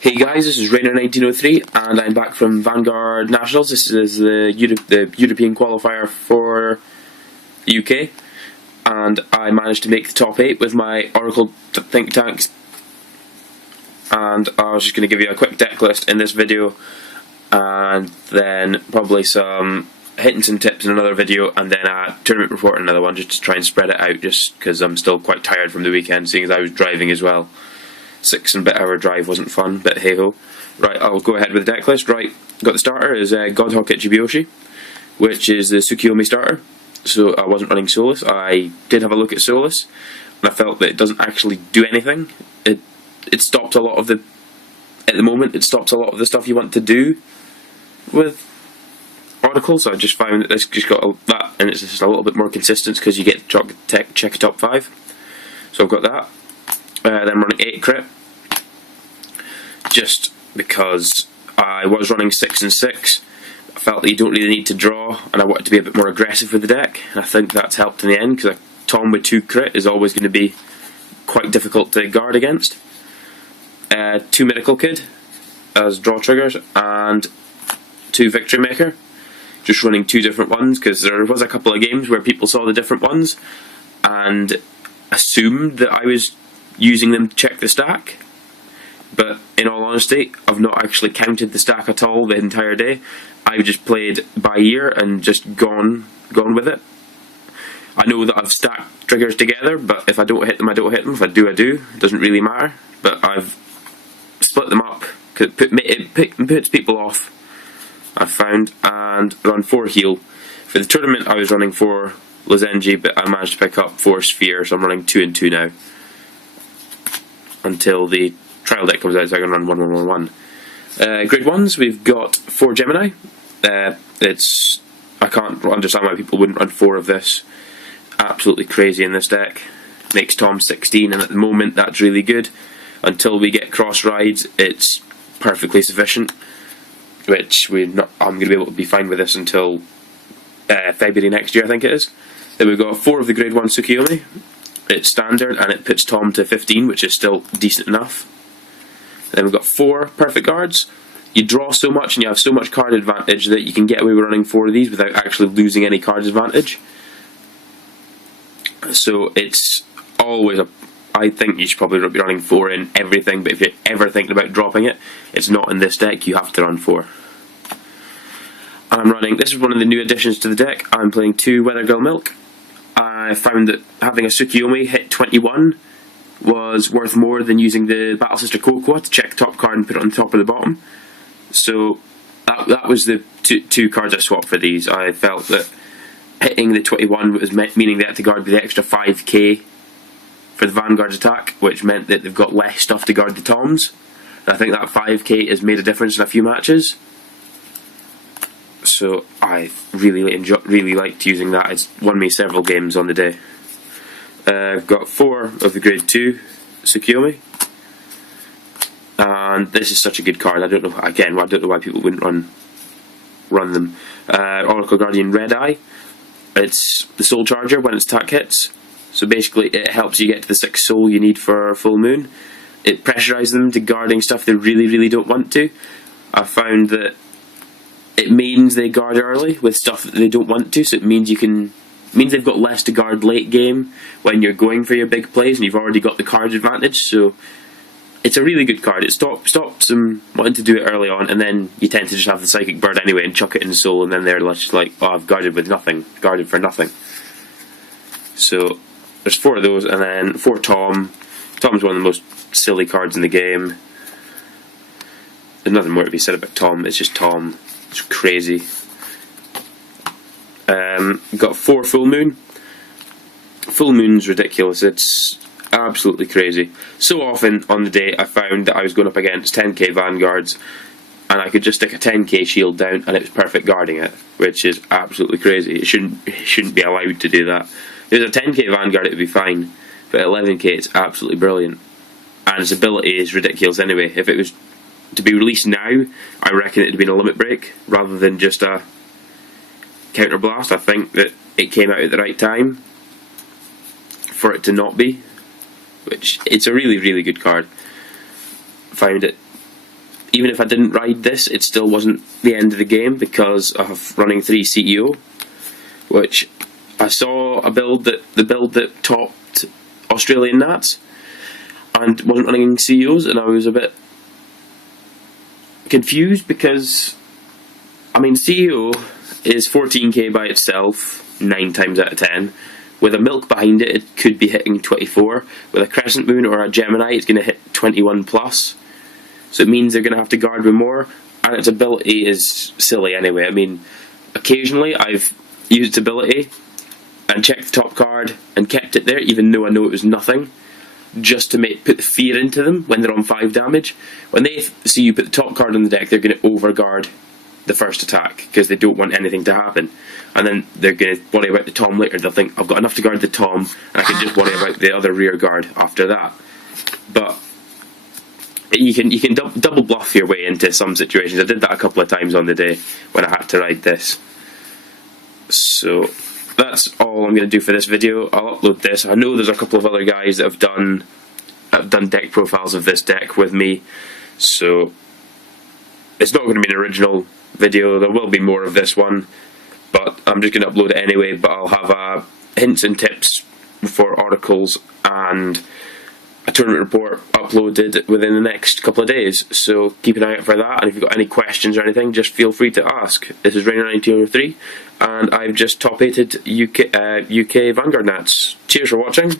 Hey guys, this is Rainer1903 and I'm back from Vanguard Nationals. This is the European qualifier for the UK, and I managed to make the top 8 with my Oracle think tanks. And I was just going to give you a quick deck list in this video, and then probably some hitting some tips in another video, and then a tournament report in another one, just to try and spread it out, just because I'm still quite tired from the weekend, seeing as I was driving as well. 6 and a bit hour drive wasn't fun, but hey ho. Right, I'll go ahead with the deck list. Right, got the starter is Godhawk Ichibiyoshi, which is the Tsukiyomi starter. So I wasn't running Solus. I did have a look at Solus, and I felt that it doesn't actually do anything. It stops a lot of the, at the moment, it stops a lot of the stuff you want to do with Oracle. So I just found that this just got that, and it's just a little bit more consistent because you get to check a top 5. So I've got that. Then I'm running 8 crit, just because I was running 6 and 6. I felt that you don't really need to draw, and I wanted to be a bit more aggressive with the deck, and I think that's helped in the end, because a Tom with 2 crit is always going to be quite difficult to guard against. 2 Miracle Kid as draw triggers, and 2 Victory Maker, just running 2 different ones, because there was a couple of games where people saw the different ones and assumed that I was using them to check the stack, but in all honesty I've not actually counted the stack at all the entire day. I've just played by ear and just gone with it. I know that I've stacked triggers together, but if I don't hit them, I don't hit them. If I do, I do. It doesn't really matter, but I've split them up because it puts people off, I've found, and run 4 heal. For the tournament I was running 4 Lozenji, but I managed to pick up 4 Sphere, so I'm running 2 and 2 now until the trial deck comes out, so I can run 1 1 1 1. Grade 1s, we've got 4 Gemini. I can't understand why people wouldn't run 4 of this. Absolutely crazy in this deck. Makes Tom 16, and at the moment that's really good. Until we get cross rides, it's perfectly sufficient, which I'm going to be able to be fine with this until February next year, I think it is. Then we've got 4 of the grade 1 Tsukiyomi. It's standard, and it puts Tom to 15, which is still decent enough. Then we've got 4 perfect guards. You draw so much and you have so much card advantage that you can get away with running 4 of these without actually losing any card advantage. So it's always I think you should probably be running 4 in everything, but if you're ever thinking about dropping it, it's not in this deck, you have to run 4. I'm running, this is one of the new additions to the deck, I'm playing 2 Weather Girl Milk. I found that having a Tsukiyomi hit 21 was worth more than using the Battle Sister Cocoa to check top card and put it on top or the bottom. So that was the two cards I swapped for these. I felt that hitting the 21 was meaning they had to guard with the extra 5k for the Vanguard's attack, which meant that they've got less stuff to guard the Toms. And I think that 5k has made a difference in a few matches. So I really liked using that. It's won me several games on the day. I've got 4 of the grade 2 Tsukiyomi, and this is such a good card. I don't know why people wouldn't run them. Oracle Guardian Red Eye. It's the Soul Charger when its attack hits. So basically it helps you get to the 6 soul you need for full moon. It pressurizes them to guarding stuff they really don't want to. I found that it means they guard early with stuff that they don't want to, so it means they've got less to guard late game when you're going for your big plays and you've already got the card advantage. So it's a really good card. It stops them wanting to do it early on, and then you tend to just have the Psychic Bird anyway and chuck it in soul, and then they're just like, oh, I've guarded for nothing. So there's 4 of those, and then 4 Tom. Tom's one of the most silly cards in the game. There's nothing more to be said about Tom, it's just Tom. It's crazy. Got 4 Full Moon. Full Moon's ridiculous, it's absolutely crazy. So often on the day I found that I was going up against 10k Vanguards and I could just stick a 10k shield down and it was perfect guarding it, which is absolutely crazy. It shouldn't be allowed to do that. If it was a 10k Vanguard it would be fine, but at 11k it's absolutely brilliant. And its ability is ridiculous anyway. If it was to be released now, I reckon it would have been a limit break rather than just a counter blast. I think that it came out at the right time for it to not be, which it's a really good card. Found it even if I didn't ride this, it still wasn't the end of the game, because of running 3 CEO, which I saw the build that topped Australian Nats and wasn't running CEOs, and I was a bit confused because, I mean, CEO is 14k by itself 9 times out of 10. With a milk behind it, it could be hitting 24. With a crescent moon or a Gemini, it's going to hit 21 plus. So it means they're going to have to guard with more, and its ability is silly anyway. I mean, occasionally I've used its ability and checked the top card and kept it there, even though I know it was nothing, just to put the fear into them when they're on 5 damage. When they see you put the top card on the deck, they're going to overguard the first attack because they don't want anything to happen, and then they're going to worry about the Tom later. They'll think, I've got enough to guard the Tom, and I can just worry about the other rear guard after that. But you can double bluff your way into some situations. I did that a couple of times on the day when I had to ride this. So that's all I'm going to do for this video. I'll upload this. I know there's a couple of other guys that have done deck profiles of this deck with me, so it's not going to be an original video. There will be more of this one, but I'm just going to upload it anyway. But I'll have hints and tips for articles and a tournament report uploaded within the next couple of days, so keep an eye out for that. And if you've got any questions or anything, just feel free to ask. This is Rainer1903, and I've just top 8'd UK Vanguard Nats. Cheers for watching.